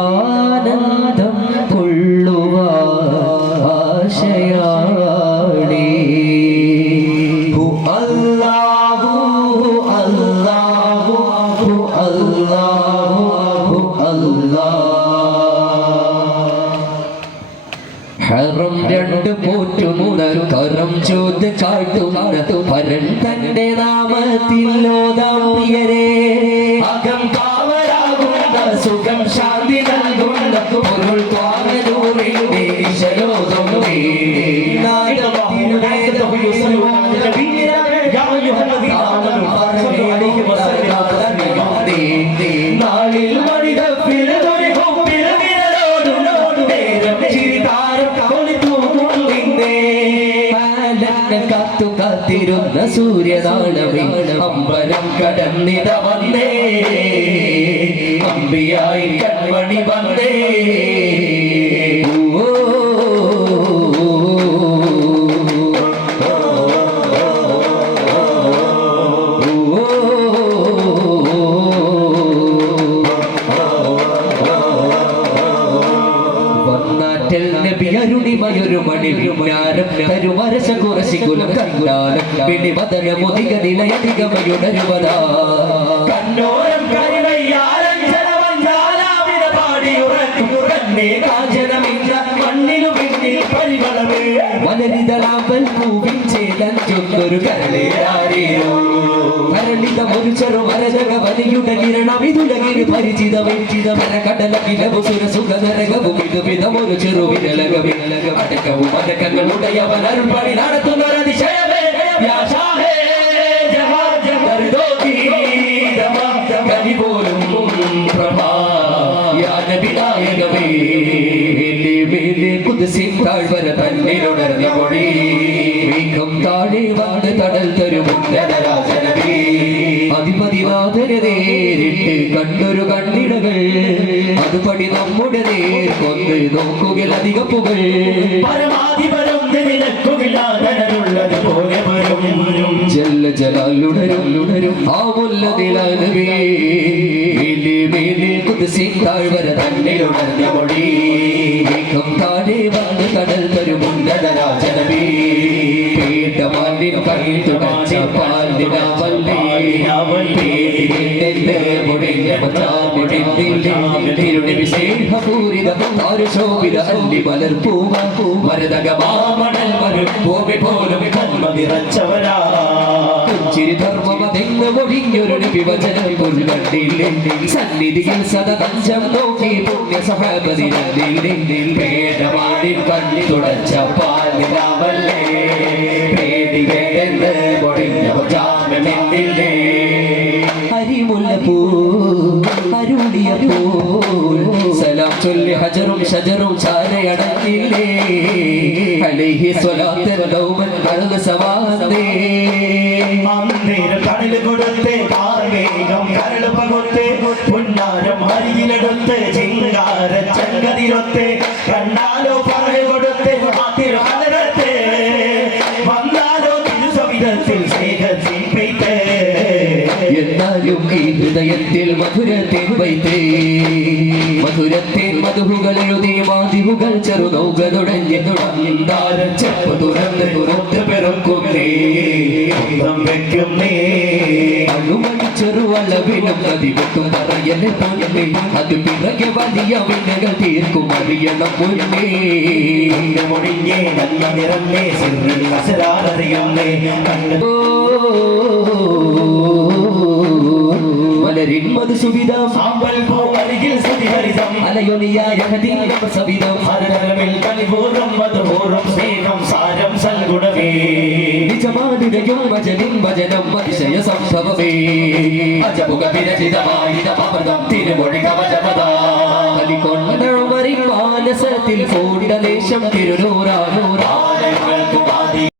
അതിലാനന്ദം കൊള്ളുക ആശയാണി. അല്ലാഹു അല്ലാഹു അല്ലാഹു ഹറം രണ്ട് കരം ചോദ് കാട്ടുന്ന പരൻ തന്റെ നാമത്തിൽ പ്രിയരെ പൊരുൾ ത്വാഗനൂറിന്റെ ഈശ്വരോധം നാളിൽ മണിത പിറതൊരുക്കും പിറവിരലോടും നേരം ചിരിതാരം കൊളിത്തൂങ്ങുന്നേ കാത്തു കാത്തിരുന്ന സൂര്യനാളമേ അമ്പരം കടന്നിത വന്നേ. അമ്പിയായി കൺമണി വന്നേ. ഓ വന്നാറ്റൽ നബി അരുണിമയൊരു മണിവിമാരം തരുമരശ കുറശി കുലം കണ്ടാലം. പിടി വദന മുതിക നിലയധികമയുണരുവതാ. കണ്ണോരം കാഞ്ചനമില്ല മണ്ണിനു പിന്നിൽ പരിമളമേ. മലരിതളാമ്പൽ പൂവിൻ ചേലഞ്ചൊന്നൊരു കരളേരാരേരോ കരളിതമൊരു ചെറു മരജക വലിയുടെ കിരണം. ഇതുലകിന് പരിചിതമേചിതമര കടല കിലവു സുര സുഖ നരകവും ഇത് വിധമൊരു ചെറു വിരലക വിരലക അടക്കവും അടക്കങ്ങളുടയവൻ നടത്തുന്നൊരതിശയമേ താഴ്വര തന്നിലുണർന്ന പൊടി മേഘം താഴെ വന്ന് തടൽ തരുമുന്നതരാജനവേ അധിപതിനാഥനെ നേരിട്ട് കണ്ടൊരു കണ്ണിടകൾ അതുപടി നമ്മുടെ നേർ കൊന്ന് നോക്കുകിൽ പുകൾ പരമാധിപരം നിനക്കുമില്ലാതനുള്ളത് പോലെ വരും. ജല്ല ജലാലുണരും ഉണരും ആ മുല്ല താഴ്വര തന്നിലുണർന്ന പൊടി മേഘം താഴെ വന്ന് കടൽ തുടച്ച വരും ഭൂമി പോലും കന്മ നിറച്ചവരാ ചിരിധർമ്മമൊഴിഞ്ഞൊരു വിഭജനം കണ്ടില്ലേ സന്നിധിയിൽ സദതഞ്ചം നോക്കി പുണ്യ സഹപതിരണ്ടില്ലേ പേടമാടി കണ്ണി തുടച്ച പാലിനാവല്ലേ പേടി വേണ്ടെന്ന് പൊടിഞ്ഞവർ ജാമ്യമെന്നില്ലേ ഹരിമുല്ലപ്പൂ അരുളിയ പോൽ സലാം ചൊല്ലി ഹജറും ഷജറും ചാരയടങ്ങില്ലേ അലൈഹി സ്വലാത്തൻ ദൗമൻ അഴക് സവാദേ. അന്നേരം കടൽ കൊടുത്ത് കാർമേഘം കരട് പകുത്ത് പുന്നാരം അരികിലെടുത്ത് ചിങ്കാര ചങ്കതിരൊത്ത് എന്നാലും ഈ ഹൃദയത്തിൽ മധുരത്തെ വൈത്തേ മധുരത്തെ മധുഹുകൾ എഴുതി മാതിഹുകൾ ചെറുനൗക തുടങ്ങി തുടങ്ങാരം ചെപ്പ് തുറന്ന് പുറത്ത് പെറുക്കുന്നേ. വെക്കുന്നേ. അണുമണി ചെറുവളവിലും നദി വെട്ടും പറയലെ പോലെ അത് പിറകെ വലിയ വിനകൾ തീർക്കും അറിയണം മുന്നേ എന്റെ മൊഴിഞ്ഞേ നല്ല നിറന്നേ സിറിൽ അസരാറിയുന്നേ കണ്ണ് മധുസുവിധം സാമ്പൽ പോ അരികിൽ സുതിഹരിതം അലയൊലിയായ ഹദീനം സവിധം. ഹരതലമിൽ കലിപൂർവം മധുപൂർവം സ്നേഹം സാരം സൽഗുണമേ. നിജമാനുരയും വചനം വചനം അതിശയ സംഭവമേ. അജമുഖ വിരചിതമായിതമൃതം തിരുമൊഴി കവചമതാ. മാനസത്തിൽ പൂണ്ടദേശം തിരുനൂറാനൂറാ.